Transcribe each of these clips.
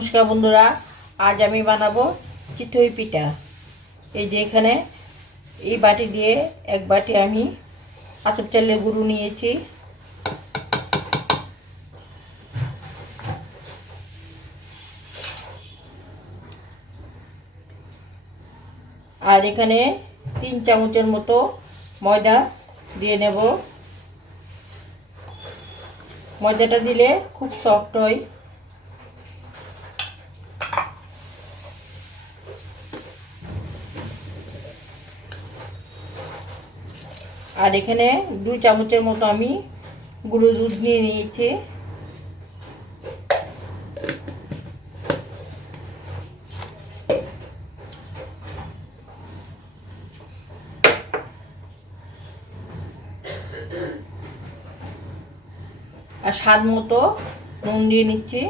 নমস্কার বন্ধুরা, আজ আমি বানাবো চিতই পিঠা। এই যে এখানে এই বাটি দিয়ে এক বাটি আমি আতপ চালের গুঁড়ো নিয়েছি। আর এখানে তিন চামচের মতো ময়দা দিয়ে নেব। ময়দাটা দিলে খুব সফট হয়। আর এখানে দুই চামচের মতো আমি গুঁড়ো দুধ নিয়ে নিয়েছি। আর স্বাদ মতো নুন দিয়ে নিচ্ছি।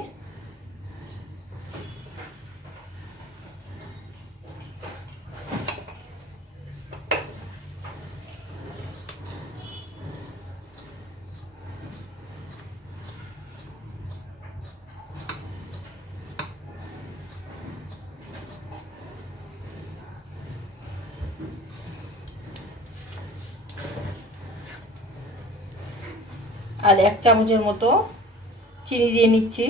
আর এক চামচের মতো চিনি দিয়ে নিচ্ছি।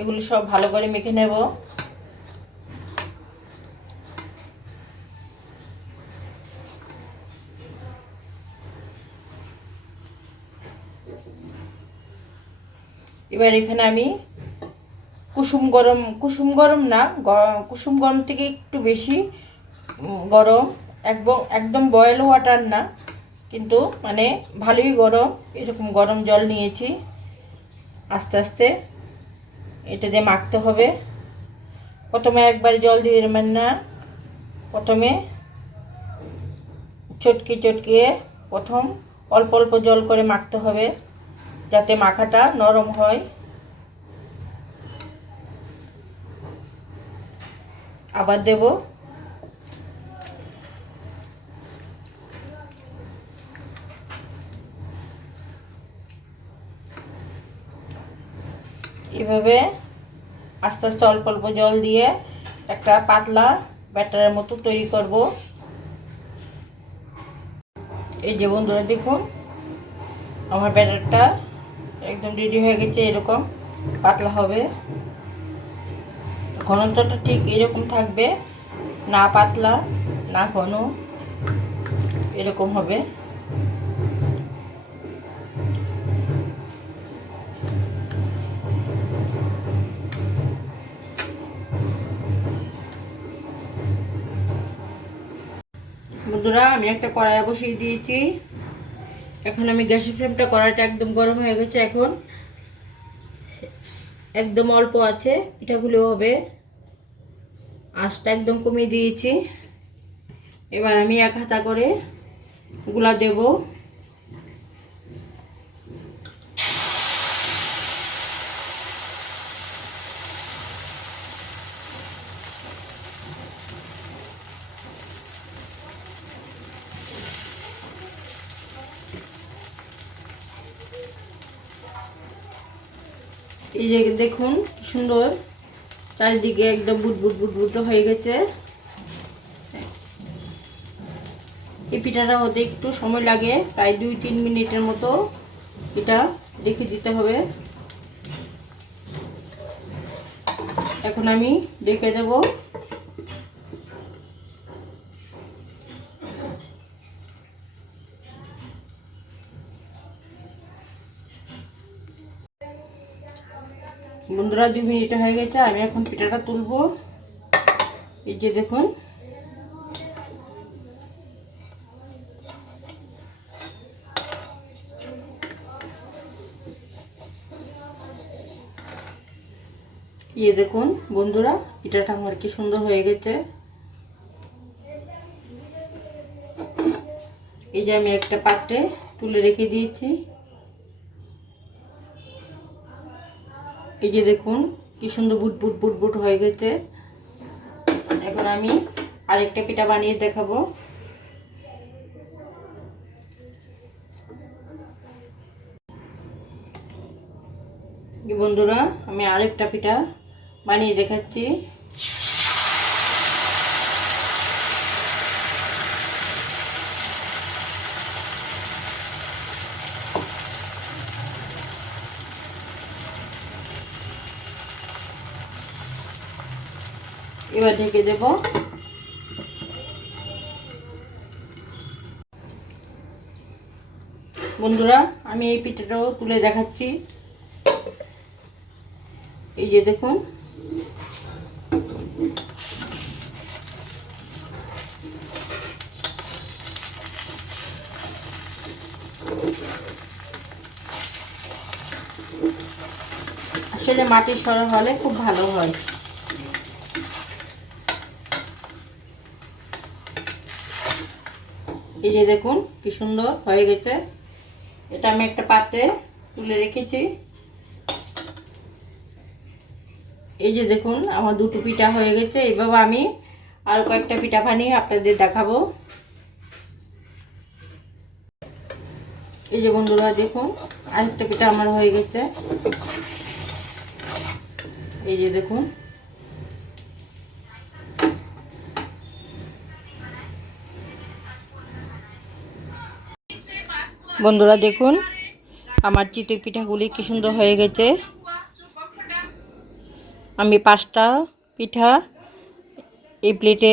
এগুলো সব ভালো করে মেখে নেব। এবার এখানে আমি কুসুম গরম কুসুম গরম না কুসুম গরম থেকে একটু বেশি গরম একদম একদম বয়েল ওয়াটার না, কিন্তু মানে ভালোই গরম, এরকম গরম জল নিয়েছি। আস্তে আস্তে এটা দিয়ে মাখতে হবে। প্রথমে একবার জল দিয়ে দেবেন না। প্রথমে চটকে চটকিয়ে প্রথম অল্প অল্প জল করে মাখতে হবে, যাতে মাখাটা নরম হয়। আবার দেবো। এভাবে আস্তে আস্তে অল্প অল্প জল দিয়ে একটা পাতলা ব্যাটারের মতো তৈরি করব। এই যে বন্ধুরা, দেখুন, আমার ব্যাটারটা একদম রেডি হয়ে গেছে, এরকম পাতলা হবে। ঘনত্বটা ঠিক এরকম থাকবে, না পাতলা, না ঘন, এরকম হবে। বন্ধুরা, আমি একটা কড়াই বসিয়ে দিয়েছি। এখন আমি গ্যাসের ফ্লেমটা কড়াইটা একদম গরম হয়ে গেছে এখন। একদম অল্প আছে পিঠাগুলো হবে। আঁচটা একদম কমিয়ে দিয়েছি। এবার আমি এক হাতা করে গুলা দেব। এই যে দেখুন, সুন্দর। চারিদিকে একদম বুট বুট বুট বুট হয়ে গেছে। এই পিঠাটা হতে একটু সময় লাগে, প্রায় দুই তিন মিনিটের মতো এটা দেখে দিতে হবে। এখন আমি দেখে দেব। বন্ধুরা, দুই মিনিট হয়ে গেছে, আমি এখন পিঠাটা তুলবো। এই যে দেখুন। ইয়ে দেখুন, বন্ধুরা, পিঠাটা আমার কি সুন্দর হয়ে গেছে। এই যে আমি একটা পাত্রে তুলে রেখে দিয়েছি। এই যে দেখুন, কি সুন্দর বুট বুট বুট বুট হয়ে গেছে। এখন আমি আরেকটা পিঠা বানিয়ে দেখাবো। বন্ধুরা, আমি আরেকটা পিঠা বানিয়ে দেখাচ্ছি। এবার ঢেকে দেব। বন্ধুরা, আমি এই পিঠাটাও তুলে দেখাচ্ছি। এই যে দেখুন। আসলে মাটির সরা হলে খুব ভালো হয়। এই যে দেখুন, কি সুন্দর হয়ে গেছে। এটা আমি একটা পাত্রে তুলে রেখেছি। এই যে দেখুন, আমার দুটো পিঠা হয়ে গেছে। এইভাবে আমি আর কয়েকটা পিঠা বানিয়ে আপনাদের দেখাবো। এই যে বন্ধুরা, দেখুন, আরেকটা পিঠা আমার হয়ে গেছে। এই যে দেখুন বন্ধুরা দেখুন, আমার চিতই পিঠাগুলি কি সুন্দর হয়ে গেছে। আমি পাঁচটা পিঠা এই প্লেটে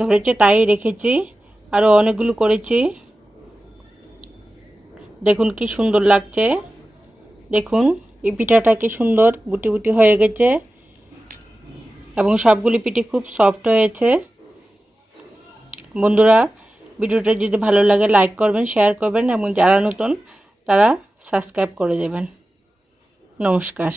ধরেছে, তাই রেখেছি আরও অনেকগুলো করেছি। দেখুন কি সুন্দর লাগছে। দেখুন, এই পিঠাটা কি সুন্দর বুটি বুটি হয়ে গেছে। এবং সবগুলি পিঠে খুব সফট হয়েছে। বন্ধুরা ভিডিওটা যদি ভালো লাগে লাইক করবেন শেয়ার করবেন এবং যারা নতুন, তারা সাবস্ক্রাইব করে দেবেন। নমস্কার।